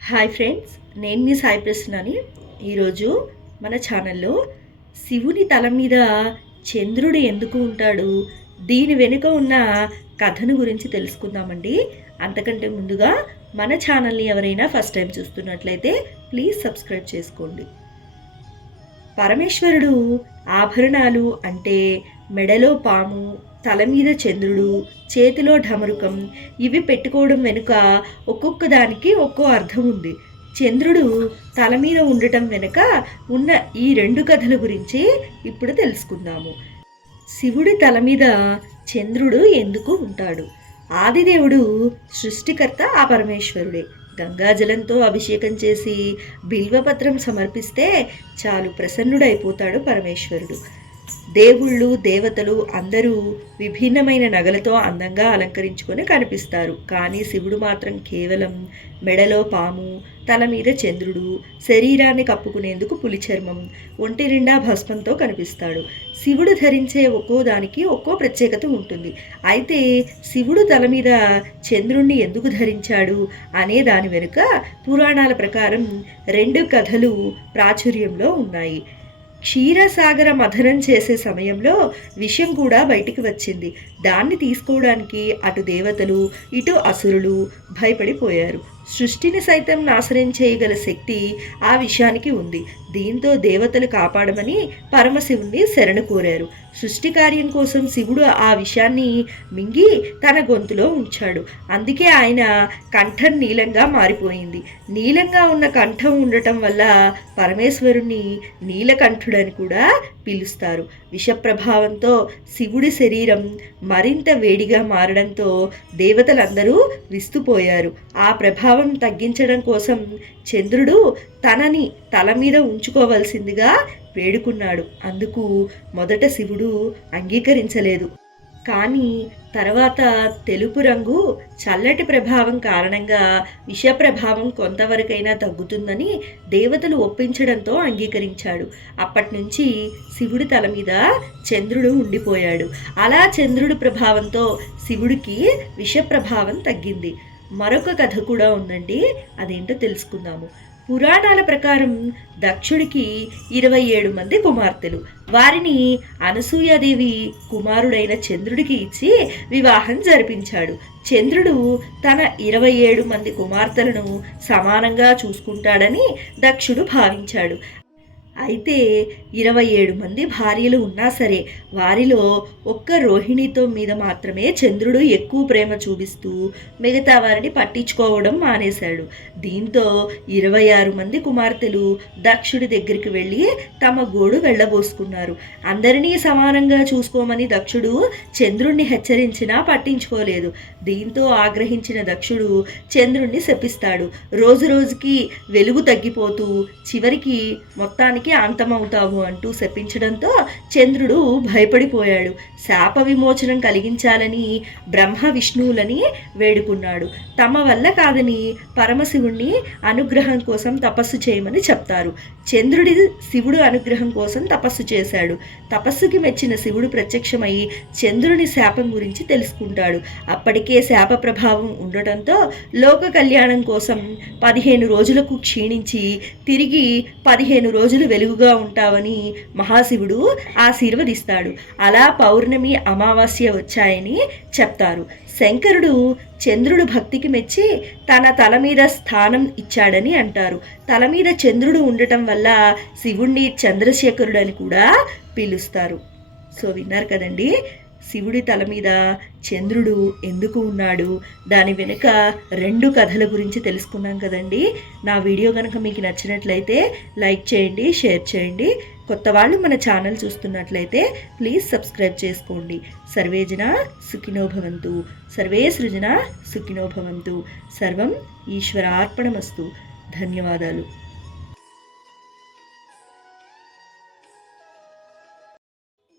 Hi friends, నేను మీ సాయి ప్రసన్నని. ఈరోజు మన ఛానల్లో శివుని తల మీద చంద్రుడు ఎందుకు ఉంటాడు, దీని వెనుక ఉన్న కథను గురించి తెలుసుకుందామండి. అంతకంటే ముందుగా మన ఛానల్ని ఎవరైనా ఫస్ట్ టైం చూస్తున్నట్లయితే ప్లీజ్ సబ్స్క్రైబ్ చేసుకోండి. పరమేశ్వరుడు ఆభరణాలు అంటే మెడలో పాము, తల మీద చంద్రుడు, చేతిలో ఢమరుకం ఇవి పెట్టుకోవడం వెనుక ఒక్కొక్క దానికి ఒక్కో అర్థం ఉంది. చంద్రుడు తల మీద ఉండటం వెనుక ఉన్న ఈ రెండు కథల గురించి ఇప్పుడు తెలుసుకుందాము. శివుడి తల మీద చంద్రుడు ఎందుకు ఉంటాడు? ఆదిదేవుడు సృష్టికర్త ఆ పరమేశ్వరుడే. గంగాజలంతో అభిషేకం చేసి బిల్వపత్రం సమర్పిస్తే చాలు ప్రసన్నుడైపోతాడు పరమేశ్వరుడు. దేవుళ్ళు దేవతలు అందరూ విభిన్నమైన నగలతో అందంగా అలంకరించుకొని కనిపిస్తారు. కానీ శివుడు మాత్రం కేవలం మెడలో పాము, తల మీద చంద్రుడు, శరీరాన్ని కప్పుకునేందుకు పులి చర్మం, ఒంటి నిండా భస్మంతో కనిపిస్తాడు. శివుడు ధరించే ఒక్కో దానికి ఒక్కో ప్రత్యేకత ఉంటుంది. అయితే శివుడు తల మీద చంద్రుణ్ణి ఎందుకు ధరించాడు అనే దాని వెనుక పురాణాల ప్రకారం రెండు కథలు ప్రాచుర్యంలో ఉన్నాయి. క్షీరసాగర మథనం చేసే సమయంలో విషం కూడా బయటికి వచ్చింది. దాన్ని తీసుకోవడానికి అటు దేవతలు ఇటు అసురులు భయపడిపోయారు. సృష్టిని సైతం నాశనం చేయగల శక్తి ఆ విషయానికి ఉంది. దీంతో దేవతలు కాపాడమని పరమశివుణ్ణి శరణు కోరారు. సృష్టి కార్యం కోసం శివుడు ఆ విషయాన్ని మింగి తన గొంతులో ఉంచాడు. అందుకే ఆయన కంఠం నీలంగా మారిపోయింది. నీలంగా ఉన్న కంఠం ఉండటం వల్ల పరమేశ్వరుణ్ణి నీలకంఠుడని కూడా పిలుస్తారు. విషప్రభావంతో శివుడి శరీరం మరింత వేడిగా మారడంతో దేవతలందరూ విస్తుపోయారు. ఆ ప్రభావం తగ్గించడం కోసం చంద్రుడు తనని తల మీద ఉంచుకోవలసిందిగా వేడుకున్నాడు. అందుకు మొదట శివుడు అంగీకరించలేదు. కానీ తర్వాత తెలుపు రంగు చల్లటి ప్రభావం కారణంగా విష ప్రభావం కొంతవరకైనా తగ్గుతుందని దేవతలు ఒప్పించడంతో అంగీకరించాడు. అప్పటి నుంచి శివుడి తల మీద చంద్రుడు ఉండిపోయాడు. అలా చంద్రుడి ప్రభావంతో శివుడికి విష ప్రభావం తగ్గింది. మరొక కథ కూడా ఉందండి, అదేంటో తెలుసుకుందాము. పురాణాల ప్రకారం దక్షుడికి 27 మంది కుమార్తెలు. వారిని అనసూయాదేవి కుమారుడైన చంద్రుడికి ఇచ్చి వివాహం జరిపించాడు. చంద్రుడు తన 27 మంది కుమార్తెలను సమానంగా చూసుకుంటాడని దక్షుడు భావించాడు. అయితే 27 మంది భార్యలు ఉన్నా సరే వారిలో ఒక్క రోహిణితో మీద మాత్రమే చంద్రుడు ఎక్కువ ప్రేమ చూపిస్తూ మిగతా వారిని పట్టించుకోవడం మానేశాడు. దీంతో 26 మంది కుమార్తెలు దక్షుడి దగ్గరికి వెళ్ళి తమ గోడు వెళ్ళబోసుకున్నారు. అందరినీ సమానంగా చూసుకోమని దక్షుడు చంద్రుణ్ణి హెచ్చరించినా పట్టించుకోలేదు. దీంతో ఆగ్రహించిన దక్షుడు చంద్రుణ్ణి శపిస్తాడు. రోజు రోజుకి వెలుగు తగ్గిపోతూ చివరికి మొత్తానికి అంతమవుతావు అంటూ శపించడంతో చంద్రుడు భయపడిపోయాడు. శాప విమోచనం కలిగించాలని బ్రహ్మ విష్ణువులని వేడుకున్నాడు. తమ వల్ల కాదని పరమశివుణ్ణి అనుగ్రహం కోసం తపస్సు చేయమని చెప్తారు. చంద్రుడి శివుడు అనుగ్రహం కోసం తపస్సు చేశాడు. తపస్సుకి మెచ్చిన శివుడు ప్రత్యక్షమై చంద్రుని శాపం గురించి తెలుసుకుంటాడు. అప్పటికే శాప ప్రభావం ఉండటంతో లోక కళ్యాణం కోసం 15 రోజులకు క్షీణించి తిరిగి 15 రోజులు వెలుగుగా ఉంటావని మహాశివుడు ఆశీర్వదిస్తాడు. అలా పౌర్ణమి అమావాస్య వచ్చాయని చెప్తారు. శంకరుడు చంద్రుడు భక్తికి మెచ్చి తన తల మీద స్థానం ఇచ్చాడని అంటారు. తల మీద చంద్రుడు ఉండటం వల్ల శివుణ్ణి చంద్రశేఖరుడు అని కూడా పిలుస్తారు. సో విన్నారు కదండి, శివుడి తల మీద చంద్రుడు ఎందుకు ఉన్నాడు, దాని వెనుక రెండు కథల గురించి తెలుసుకున్నాం కదండి. నా వీడియో కనుక మీకు నచ్చినట్లయితే లైక్ చేయండి, షేర్ చేయండి. కొత్త వాళ్ళు మన ఛానల్ చూస్తున్నట్లయితే ప్లీజ్ సబ్స్క్రైబ్ చేసుకోండి. సర్వే జనా సుఖినో భవంతు, సర్వే సృజన సుఖినో భవంతు. సర్వం ఈశ్వరార్పణమస్తు. ధన్యవాదాలు.